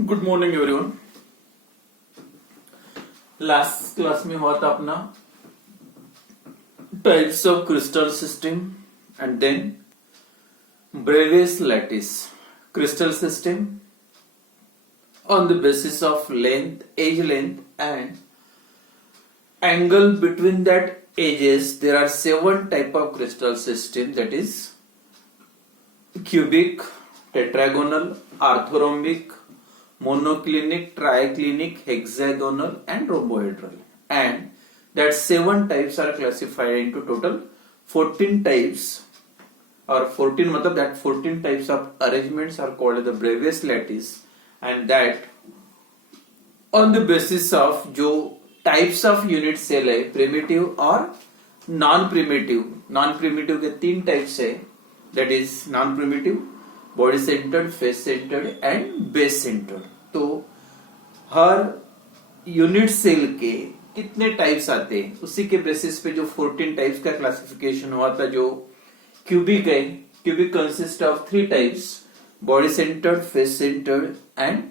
Good morning everyone. Last class में हुआ था अपना types of crystal system and then Bravais lattice crystal system on the basis of length, age length and angle between that edges. There are 7 type of crystal system, that is cubic, tetragonal, orthorhombic, monoclinic, triclinic, hexagonal and rhombohedral, and that 7 types are classified into total 14 types, or 14 matlab that 14 types of arrangements are called the Bravais lattice, and that on the basis of जो types of unit cell है primitive और non primitive के 3 types है, that is non primitive, body centered, face centered and base centered। तो हर unit cell के कितने types आते हैं उसी के बेसिस पे जो 14 टाइप्स का क्लासिफिकेशन हुआ था। जो क्यूबिक है, cubic consist of 3 types, body centred, face centred and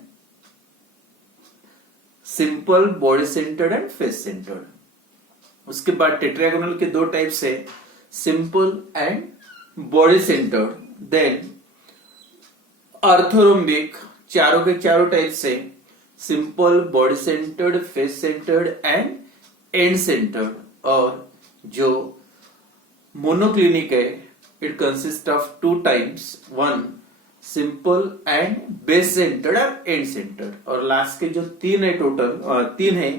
simple, body centred and face centred. उसके बाद टेट्रागोनल के 2 टाइप्स है, simple and body centred. Then orthorhombic, चारों के चारों टाइप्स है, simple, body centred, face centred and end centred. और जो मोनोक्लिनिक है, it consist of 2 types, 1 simple and base centred और एंड सेंटर्ड। और लास्ट के जो 3 है, टोटल 3 है,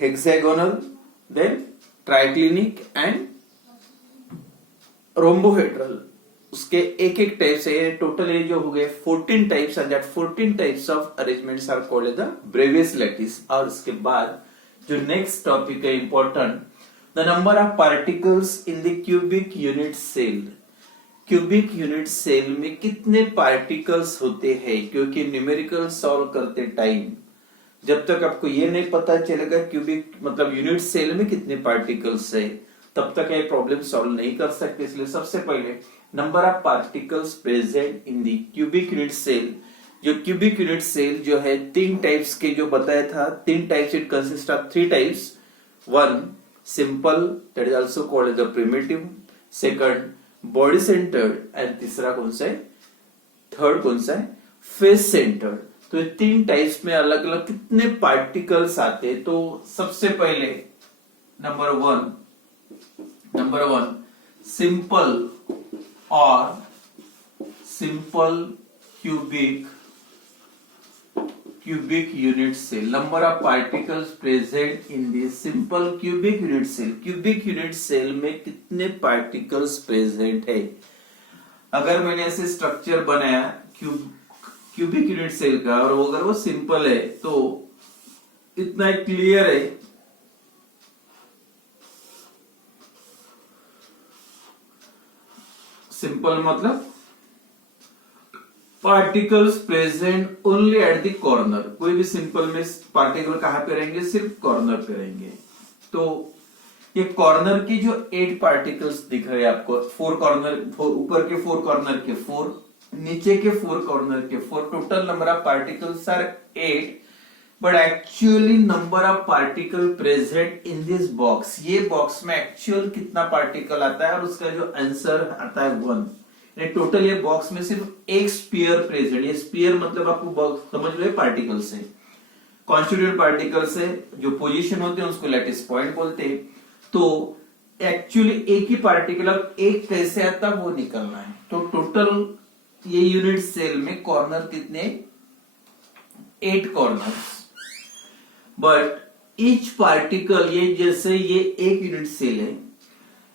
hexagonal, then triclinic and rhombohedral. उसके एक एक टाइप से टोटल ये जो हो गए 14 types, and that 14 types of arrangements are called the Bravais lattice. और उसके बाद जो नेक्स्ट टॉपिक है important, the number of particles in the cubic unit cell. Cubic unit cell में कितने पार्टिकल्स होते हैं, क्योंकि न्यूमेरिकल सॉल्व करते टाइम जब तक आपको ये नहीं पता चलेगा क्यूबिक मतलब यूनिट सेल में कितने पार्टिकल्स है, तब तक ये प्रॉब्लम सॉल्व नहीं कर सकते। इसलिए सबसे पहले number of particles present in the cubic unit cell. जो क्यूबिक यूनिट सेल जो है 3 टाइप्स के जो बताया था, 3 types, it consist of 3 types. 1 simple, that is also called the primitive, second body centred and तीसरा कौन सा है, थर्ड कौन सा है, फेस सेंटर्ड। तो 3 टाइप्स में अलग अलग कितने पार्टिकल्स आते हैं। तो सबसे पहले नंबर 1 सिंपल और simple cubic unit cell, number of particles present in the simple cubic unit cell। cubic unit cell में कितने particles present है। अगर मैंने ऐसे स्ट्रक्चर बनाया क्यूबिक यूनिट सेल का, और अगर वो सिंपल है तो इतना क्लियर है, सिंपल मतलब particles present only at the corner. कोई भी सिंपल में पार्टिकल कहां पे रहेंगे, सिर्फ कॉर्नर पे रहेंगे। तो ये कॉर्नर की जो 8 पार्टिकल्स दिख रहे हैं आपको, 4 कॉर्नर, ऊपर के 4 कॉर्नर के 4, नीचे के 4 कॉर्नर के 4, total number of particles are 8। But actually number of particle present in this box, ये बॉक्स में एक्चुअल कितना पार्टिकल आता है, और उसका जो आंसर आता है 1। टोटल ये बॉक्स में सिर्फ एक स्पीयर प्रेजेंट, ये स्पीयर मतलब आपको बॉक्स समझ लो पार्टिकल से कॉन्स्टिट्यूएंट पार्टिकल से जो पोजीशन होते हैं उसको लैटिस पॉइंट बोलते हैं। तो एक्चुअली एक ही पार्टिकल, अब एक कैसे आता वो निकलना है। तो टोटल ये यूनिट सेल में कॉर्नर कितने, 8 कॉर्नर्स। बट ईच पार्टिकल, ये जैसे ये एक यूनिट सेल है,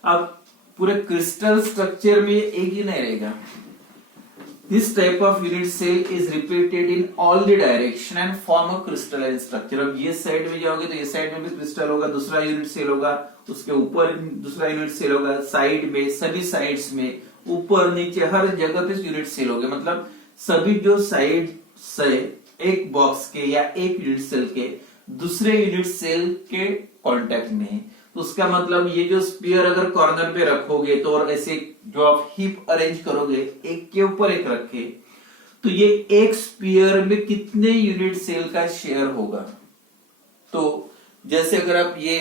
अब पूरे क्रिस्टल स्ट्रक्चर में एक ही नहीं रहेगा। This type of unit cell is repeated in all the direction and form a crystalline structure. अब ये साइड में जाओगे तो ये साइड में भी क्रिस्टल होगा, दूसरा यूनिट सेल होगा, उसके ऊपर दूसरा यूनिट सेल होगा, साइड में, सभी साइड्स में, ऊपर नीचे हर जगह पे यूनिट सेल होगा। मतलब सभी जो साइड से एक बॉक्स के या एक यूनिट सेल के दूसरे यूनिट सेल के कांटेक्ट में है। तो उसका मतलब ये जो स्पीयर अगर कॉर्नर पे रखोगे तो, और ऐसे जो आप हिप अरेंज करोगे एक के ऊपर एक रखे, तो ये एक स्पीयर में कितने यूनिट सेल का शेयर होगा। तो जैसे अगर आप ये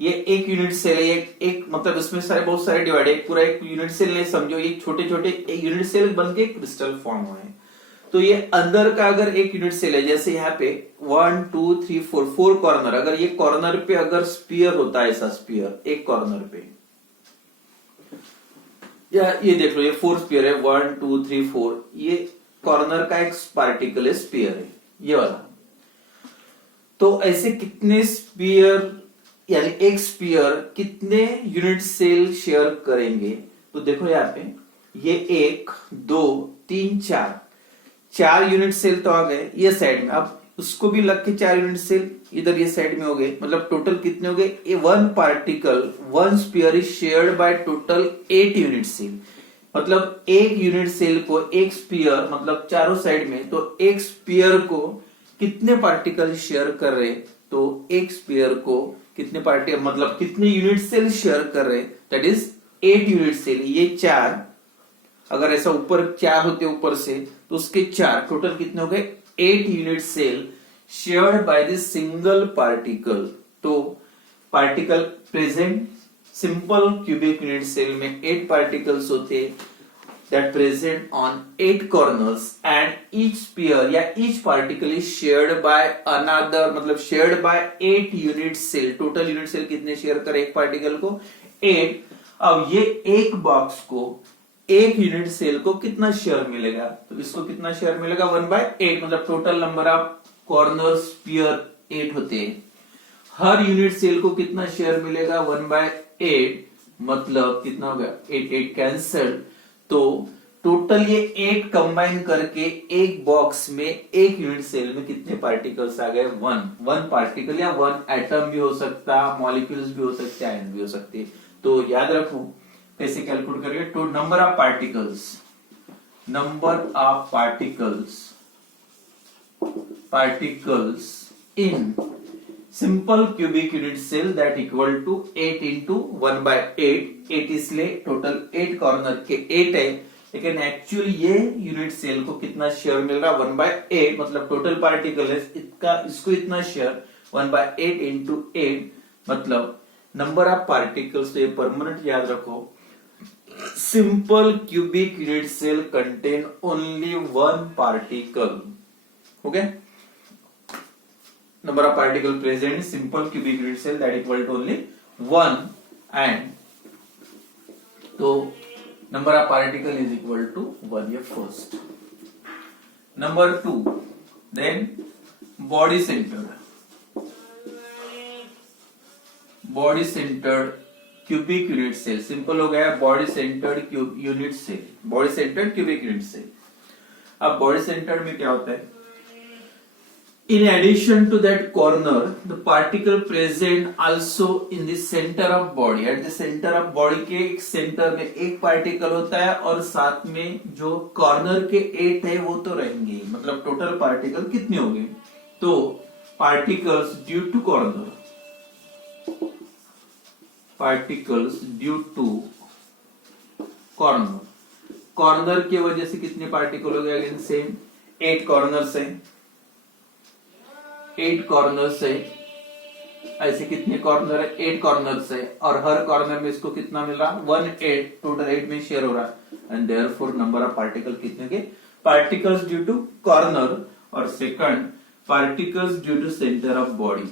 एक यूनिट सेल है, एक मतलब इसमें सारे बहुत सारे डिवाइड है, पूरा एक यूनिट सेल नहीं समझो, ये छोटे छोटे एक यूनिट सेल बन के क्रिस्टल फॉर्म हुए हैं। तो ये अंदर का अगर एक यूनिट सेल है, जैसे यहाँ पे 1 2 3 4 कॉर्नर, अगर ये कॉर्नर पे अगर स्पीयर होता है, ऐसा स्पीयर एक कॉर्नर पे, या ये देख लो ये 4 स्पीयर है, 1 2 3 4, ये कॉर्नर का एक पार्टिकल है, स्पीयर है ये वाला। तो ऐसे कितने स्पीयर, यानी एक स्पीयर कितने यूनिट सेल शेयर करेंगे। तो देखो यहाँ पे ये 1 2 3 4 यूनिट सेल तो आ गए ये साइड में, अब उसको भी लग के 4 यूनिट सेल इधर ये साइड में हो गए, मतलब टोटल कितने हो गए। One particle, one sphere is shared by total 8 unit cell, मतलब एक यूनिट सेल को एक स्पीयर, मतलब चारों साइड में, तो एक स्पीयर को कितने पार्टिकल शेयर कर रहे, तो एक स्पीयर को कितने पार्टिकल मतलब कितने यूनिट सेल शेयर कर रहे, दैट इज 8 यूनिट सेल। ये 4, अगर ऐसा ऊपर 4 होते ऊपर से तो उसके 4, टोटल कितने हो गए 8 unit cell shared by this single particle. तो particle present simple cubic unit cell में 8 पार्टिकल्स होते that present on 8 corners, and each sphere या each particle is shared by another, मतलब shared by 8 unit cell। Total unit cell कितने share करे एक particle को 8। अब ये एक बॉक्स को एक यूनिट सेल को कितना शेयर मिलेगा, तो इसको कितना शेयर मिलेगा 1/8, मतलब total number of corner sphere 8 होते हैं। हर यूनिट सेल को कितना शेयर मिलेगा 1/8, मतलब कितना हो गया 8 8 कैंसल। तो टोटल ये 8 कंबाइन करके एक बॉक्स में एक यूनिट सेल में कितने पार्टिकल्स आ गए 1 पार्टिकल, या 1 एटम भी हो सकता, मॉलिक्यूल्स भी हो सकते, आयन भी हो सकते। तो याद रखो कैसे कैलकुलेट करिए, तो number of particles in simple cubic unit cell that equal to 8 into 1/8। 8 इसलिए टोटल 8 कॉर्नर के 8 है, लेकिन एक्चुअल ये यूनिट सेल को कितना शेयर मिल रहा 1/8, मतलब टोटल पार्टिकल है इसको इतना शेयर 1/8 इंटू 8, मतलब नंबर ऑफ पार्टिकल्स। तो ये परमानेंट याद रखो, simple cubic unit cell contain only 1 particle. Okay, number of particle present in simple cubic unit cell that equal to only 1, and so number of particle is equal to 1 here first. Number 2, then body centered cubic unit cell, simple हो गया body centered unit cell, body centered cubic unit cell। अब body centered में क्या होता है, in addition to that corner the particle present also in the center of body, at the center of body के एक centre में एक particle होता है, और साथ में जो कॉर्नर के 8 है वो तो रहेंगे, मतलब टोटल पार्टिकल कितने होंगे। तो पार्टिकल्स ड्यू टू कॉर्नर की वजह से कितने पार्टिकल हो गए, अगेन सेम 8 कॉर्नर्स है, 8 कॉर्नर्स है, ऐसे कितने कॉर्नर है 8 कॉर्नर्स है, और हर कॉर्नर में इसको कितना मिल रहा 1/8, टोटल 8 में शेयर हो रहा है, and therefore number of particle कितने के पार्टिकल्स ड्यू टू कॉर्नर, और second particles due to centre of body,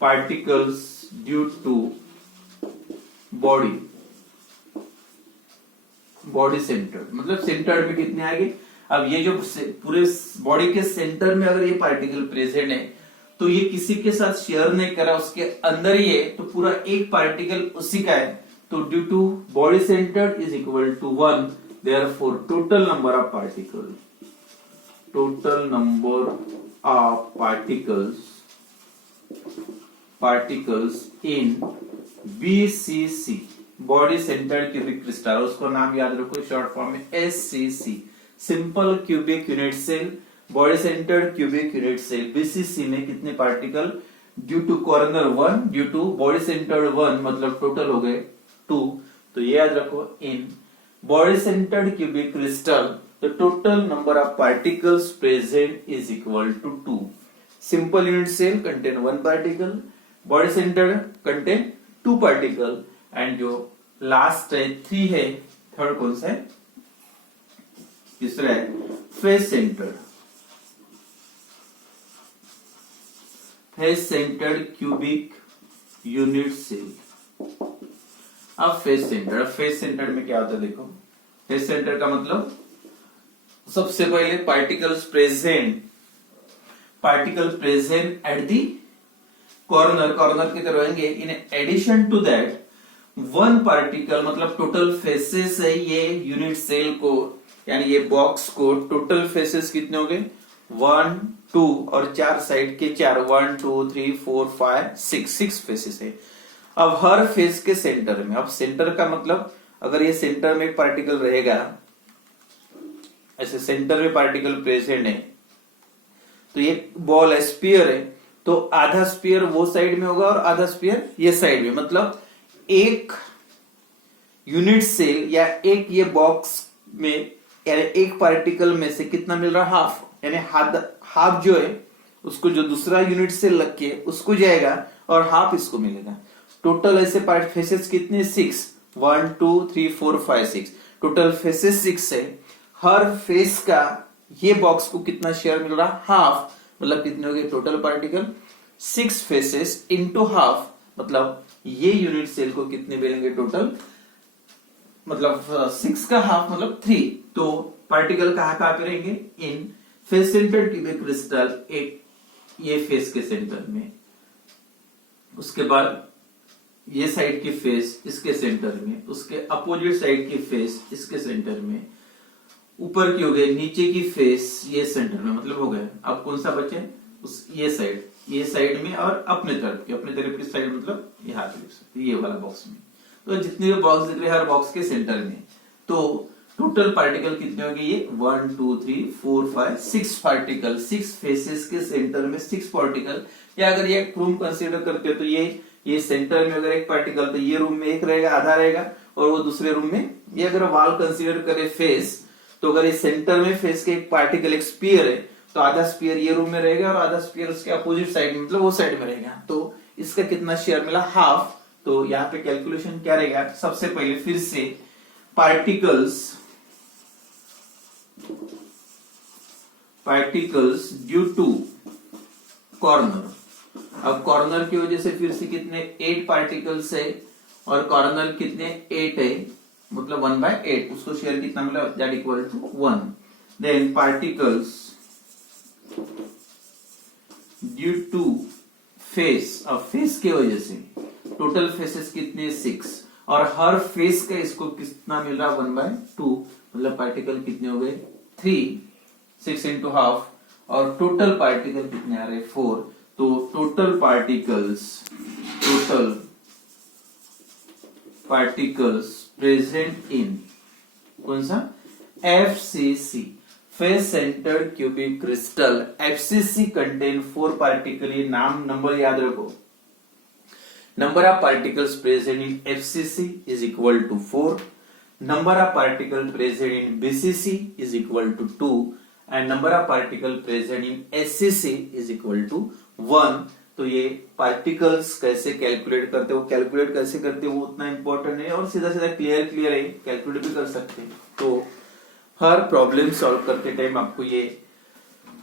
particles due to body centre, मतलब सेंटर में कितने आएंगे। अब ये जो पूरे बॉडी के सेंटर में अगर ये पार्टिकल प्रेजेंट है, तो ये किसी के साथ शेयर नहीं करा, उसके अंदर ही है, तो पूरा एक पार्टिकल उसी का है, तो due to body centre is equal to 1, therefore total number of particles in BCC, body centred cubic crystal, उसको नाम याद रखो शॉर्ट फॉर्म में SCC, simple cubic unit cell, body centred cubic unit cell, BCC में कितने particle due to corner 1, due to body centred 1, मतलब total हो गए 2। तो ये याद रखो, इन body centered cubic crystal, the total number of particles present is equal to 2. Simple unit cell contain one particle, body centered contain two particle, and जो last है 3 है, थर्ड कौन सा है, तीसरा है face centred, face centred cubic unit cell. अब face centred में क्या होता है देखो. फेस सेंटर का मतलब सबसे पहले particle present at the corner की तरह रहेंगे. In addition to that one particle, मतलब टोटल फेसेस है ये यूनिट सेल को, यानी ये बॉक्स को टोटल फेसेस कितने हो गए 1 2 और 4 साइड के 4, 1 2 3 4 5 6 फेसेस है. अब हर फेस के सेंटर में, अब सेंटर का मतलब अगर ये सेंटर में एक पार्टिकल रहेगा, ऐसे सेंटर में पार्टिकल प्रेजेंट है, तो ये बॉल है, स्फीयर है, तो आधा स्फीयर वो साइड में होगा और आधा स्फीयर ये साइड में. मतलब एक यूनिट सेल या एक ये बॉक्स में, यानी एक पार्टिकल में से कितना मिल रहा है हाफ, यानी हाफ जो है उसको जो दूसरा यूनिट सेल लग के उसको जाएगा और हाफ इसको मिलेगा. टोटल ऐसे पार्ट फेसेस कितने 6, 1 2 3 4 5 6, टोटल फेसेस 6 है. हर फेस का ये बॉक्स को कितना शेयर मिल रहा हाफ, मतलब कितने हो गए total particle 6 faces into half, मतलब ये यूनिट सेल को कितने मिलेंगे टोटल, मतलब 6 का हाफ मतलब 3. तो पार्टिकल कहां पे रहेंगे इन फेस सेंटर क्यूबिक क्रिस्टल, एक ये फेस के सेंटर में, उसके बाद ये साइड की फेस इसके सेंटर में, उसके अपोजिट साइड की फेस इसके सेंटर में, ऊपर की हो गए, नीचे की फेस ये सेंटर में, मतलब हो गए. अब कौन सा बचे उस ये साइड में और अपने तरफ की साइड, मतलब यहाँ पे लिख सकते ये वाला बॉक्स में. तो जितने भी बॉक्स दिख रहे हैं हर बॉक्स के सेंटर में, तो टोटल पार्टिकल कितने हो गए ये 1 2 3 4 5 6 पार्टिकल, 6 फेसेस के सेंटर में 6 पार्टिकल. या अगर ये रूम कंसीडर करते हो तो ये सेंटर में अगर एक पार्टिकल, तो ये रूम में एक रहेगा, आधा रहेगा, और वो दूसरे रूम में, ये अगर वॉल कंसीडर करे फेस, तो अगर ये सेंटर में फेस के एक पार्टिकल एक स्फीयर है, तो आधा स्फीयर ये रूम में रहेगा और आधा स्फीयर उसके अपोजिट साइड में, मतलब वो साइड में रहेगा. तो इसका कितना शेयर मिला हाफ. तो यहाँ पे कैलकुलेशन क्या रहेगा, सबसे पहले फिर से पार्टिकल्स ड्यू टू कॉर्नर. अब कॉर्नर की वजह से फिर से कितने 8 पार्टिकल्स है, और कॉर्नर कितने 8 है, मतलब 1/8, उसको शेयर कितना मिला that equal to 1. Then particles due to face, अब फेस की वजह से टोटल फेसेस कितने 6, और हर फेस का इसको कितना मिल रहा 1/2, मतलब पार्टिकल कितने हो गए 3, 6 इंटू हाफ, और टोटल पार्टिकल कितने आ रहे 4. तो टोटल पार्टिकल्स प्रेजेंट इन कौन सा FCC, face centred cubic crystal. FCC contain 4 particle. ये नाम नंबर याद रखो. Number of particles present in FCC is equal to 4. Number of particles present in BCC is equal to 2. And number of particles present in SCC is equal to 1. तो ये particles कैसे calculate करते हो, calculate कैसे करते हो वो उतना इंपॉर्टेंट है, और सीधा सीधा क्लियर है, कैलकुलेट भी कर सकते हैं. तो हर प्रॉब्लम सॉल्व करते टाइम आपको ये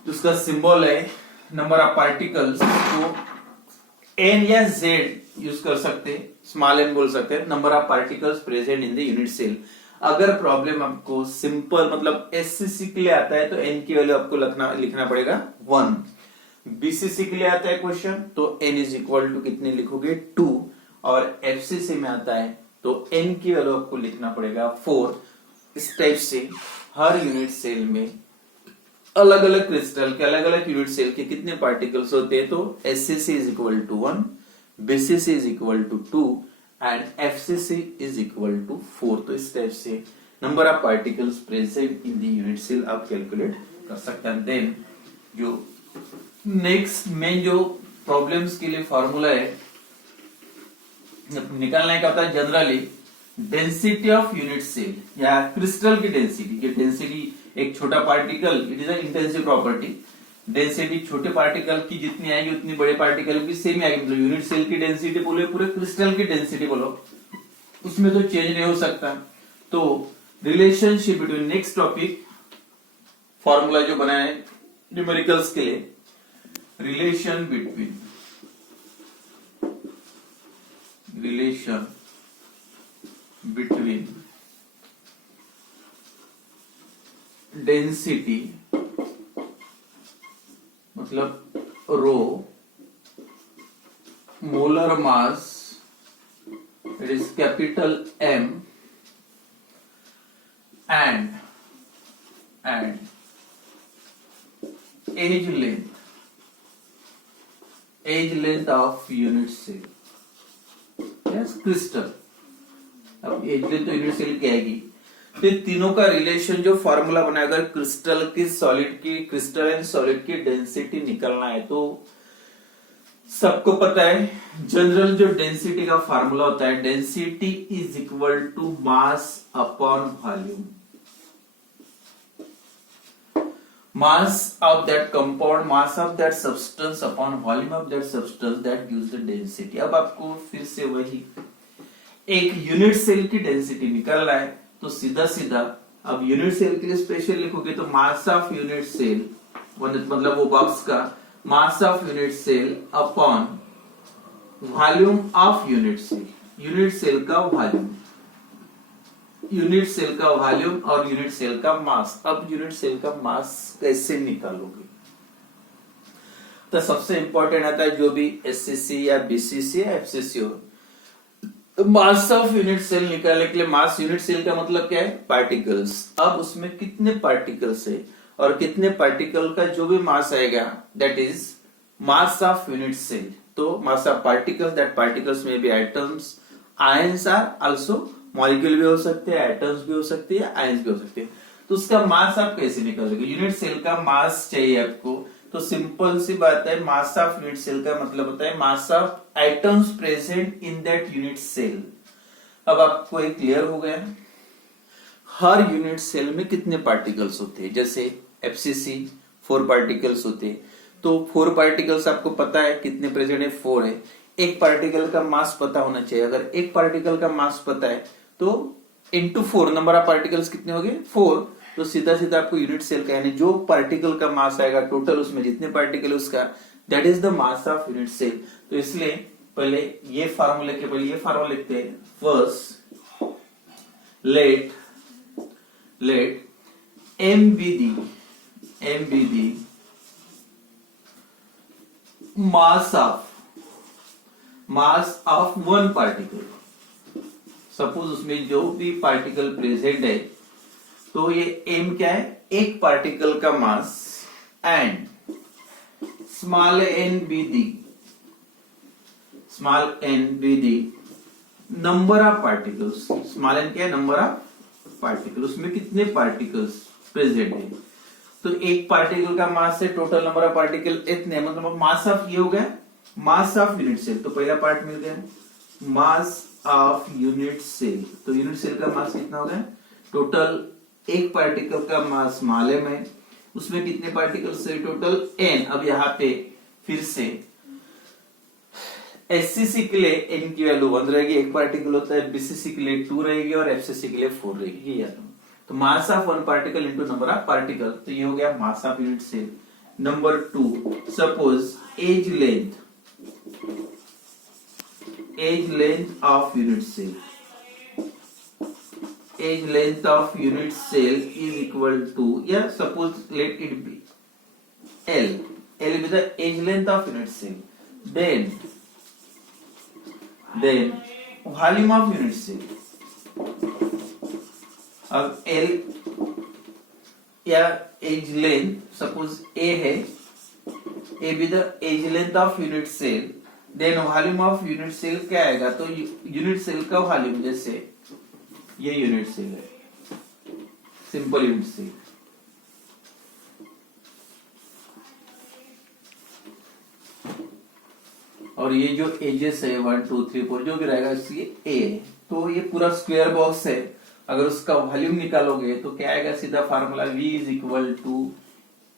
उसका सिंबल है नंबर ऑफ पार्टिकल्स, तो एन या जेड यूज कर सकते हैं, स्मॉल एन बोल सकते हैं, number of particles present in the unit cell. अगर प्रॉब्लम आपको सिंपल मतलब एससीसी के लिए आता है तो एन की वैल्यू आपको लिखना पड़ेगा 1. बीसीसी के लिए आता है क्वेश्चन तो एन इज इक्वल टू कितने लिखोगे 2, और एफसीसी में आता है तो एन की वैल्यू आपको लिखना पड़ेगा 4. इस टाइप से हर यूनिट सेल में अलग अलग क्रिस्टल के अलग अलग यूनिट सेल के कितने पार्टिकल्स होते हैं, तो SCC is equal to 1, BCC is equal to 2 and FCC is equal to 4. तो इस टाइप से number of particles present in the unit cell आप कैलकुलेट कर सकते हैं. देन जो नेक्स्ट में जो प्रॉब्लम्स के लिए फॉर्मूला है निकालने का होता है generally density of unit cell या क्रिस्टल की डेंसिटी एक छोटा particle, it is a intensive property. Density छोटे पार्टिकल की जितनी आएगी उतनी बड़े पार्टिकल की सेम आएगी। मतलब यूनिट सेल की डेंसिटी बोले, पूरे क्रिस्टल की डेंसिटी बोलो, उसमें तो चेंज नहीं हो सकता। तो relationship between, next topic formula जो बनाया है न्यूमेरिकल्स के लिए, रिलेशन बिटवीन डेंसिटी मतलब rho, molar mass it is capital M and age length of unit cell, yes crystal। अब एज लेंथ तो यूनिट सेल की आएगी। तो तीनों का रिलेशन जो फॉर्मूला बनाया, अगर क्रिस्टल की सॉलिड की, क्रिस्टल एंड सॉलिड की डेंसिटी निकलना है तो सबको पता है जनरल जो डेंसिटी का फॉर्मूला होता है, density is equal to mass upon volume. mass of that compound, mass of that substance upon volume of that substance, that gives the density। अब आपको फिर से वही एक यूनिट सेल की डेंसिटी निकल रहा है तो सीधा सीधा अब यूनिट सेल के लिए स्पेशल लिखोगे तो मास ऑफ यूनिट सेल, मतलब वो बॉक्स का mass of unit cell upon volume of unit cell. Unit cell का वॉल्यूम, यूनिट सेल का वॉल्यूम और यूनिट सेल का मास। अब यूनिट सेल का मास कैसे निकालोगे? तो सबसे इंपॉर्टेंट आता है जो भी एससीसी या बीसीसी या एफसीसी हो, तो मास ऑफ यूनिट सेल निकालने के लिए, मास यूनिट सेल का मतलब क्या है? पार्टिकल्स। अब उसमें कितने पार्टिकल्स है और कितने पार्टिकल का जो भी मास आएगा that is mass of unit cell. तो mass of particles, that particles में be atoms, ions are also, molecule भी हो सकते हैं, एटम्स भी हो सकते हैं, आयंस भी हो सकते हैं। तो उसका मास आप कैसे निकालोगे? यूनिट सेल का मास चाहिए आपको, तो सिंपल सी बात है, मास ऑफ यूनिट सेल का मतलब होता है mass of atoms present in that unit cell. अब आपको एक क्लियर हो गया हर यूनिट सेल में कितने पार्टिकल्स होते हैं। जैसे एफसीसी 4 पार्टिकल्स होते हैं, तो 4 पार्टिकल्स आपको पता है कितने प्रेजेंट है, 4 है। एक पार्टिकल का मास पता होना चाहिए। अगर एक पार्टिकल का मास पता है तो इंटू 4 नंबर ऑफ पार्टिकल्स कितने हो गए? 4। तो सीधा सीधा आपको यूनिट सेल का, यानी जो पार्टिकल का मास आएगा टोटल, उसमें जितने पार्टिकल है उसका, that is the mass of unit cell. तो इसलिए पहले ये फार्मूले के पहले ये फार्मूला लिखते हैं। First let m be the mass of one particle। Suppose उसमें जो भी पार्टिकल प्रेजेंट है तो ये m क्या है? एक पार्टिकल का mass, and small n be the number of particles. Small n क्या है? Number of particle. उसमें कितने पार्टिकल्स प्रेजेंट है? तो एक पार्टिकल का मास है, टोटल नंबर ऑफ पार्टिकल इतने, मतलब मास ऑफ ये हो गया मास ऑफ यूनिट सेल। तो पहला पार्ट मिल गया मास ऑफ यूनिट सेल। तो यूनिट सेल का मास कितना हो गया? टोटल एक पार्टिकल का मास स्मॉल m है, उसमें कितने पार्टिकल्स है? Total n। अब यहाँ पे फिर से एससीसी के लिए n की वैल्यू 1 रहेगी, एक पार्टिकल होता है, बीसीसी के लिए 2 रहेगी और एफसीसी के लिए 4 रहेगी, ये याद। तो mass of one particle into number of particle, तो ये हो गया mass of unit cell. Number 2, suppose edge length of unit cell. Edge length of unit cell is equal to, या suppose let it be L be the age length of unit cell, then volume of unit cell। अब L या as length, suppose A है, A be the age length of unit cell, then volume of unit cell क्या आएगा? तो unit cell का volume, जैसे ये unit cell है, सिंपल यूनिट सेल, और ये जो एजेस है 1 2 3 4 जो भी रहेगा ये A है, तो ये पूरा स्क्वायर बॉक्स है, अगर उसका वॉल्यूम निकालोगे तो क्या आएगा, सीधा formula V is equal to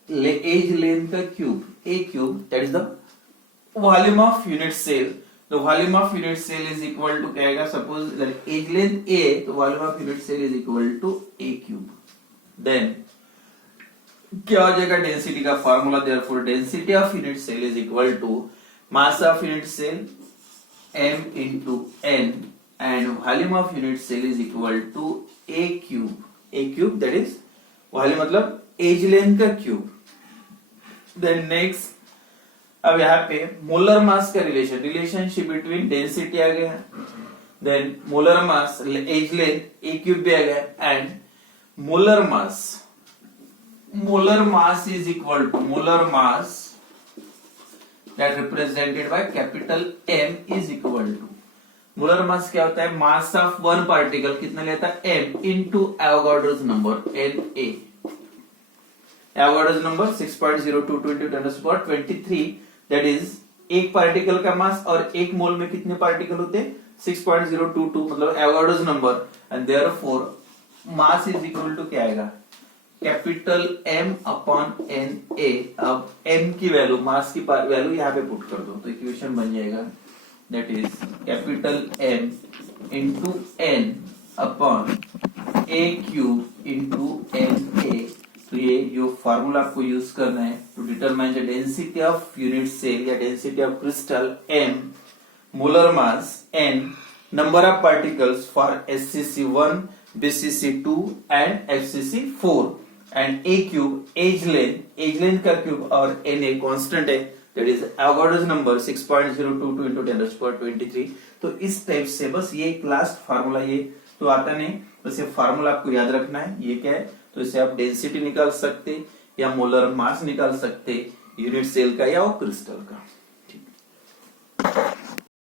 edge length का cube, a cube, that is the volume of unit cell. तो volume of unit cell is equal to क्या आएगा, सपोज एज लेंथ ए, तो volume of unit cell is equal to a cube. Then क्या हो जाएगा, density का formula, therefore density of unit cell is equal to mass of unit cell m into n and volume of unit cell is equal to a cube that is volume मतलब as length का cube. Then next, अब यहाँ पे molar mass का relationship between density आ गया, then molar mass edge length a cube भी आ गया, and molar mass is equal to molar mass that represented by capital M is equal to, molar mass क्या होता है, मास ऑफ वन पार्टिकल कितना लेता है, m into Avogadro's number Na, Avogadro's number 6.022 into 10⁻23, that is एक particle का मास, और एक मोल में कितने पार्टिकल होते हैं, 6.022, मतलब Avogadro's number, and therefore mass is equal to क्या आएगा, कैपिटल M अपॉन Na। अब M की वैल्यू, मास की वैल्यू यहाँ पे पुट कर दो तो इक्वेशन बन जाएगा, that is capital M into N upon A cube into Na। तो ये जो फार्मूला आपको यूज करना है to determine the density of unit cell या density of crystal M, molar mass N, number of particles for SCC1, BCC2 and FCC4, and A cube edge length का cube, और Na constant है, that is Avogadro's number 6.022 into 10⁻23। तो इस type से बस ये एक लास्ट फार्मूला, ये तो आता नहीं, बस ये फार्मूला आपको याद रखना है, ये क्या है, तो इसे आप डेंसिटी निकाल सकते या मोलर मास निकाल सकते यूनिट सेल का या क्रिस्टल का। ठीक।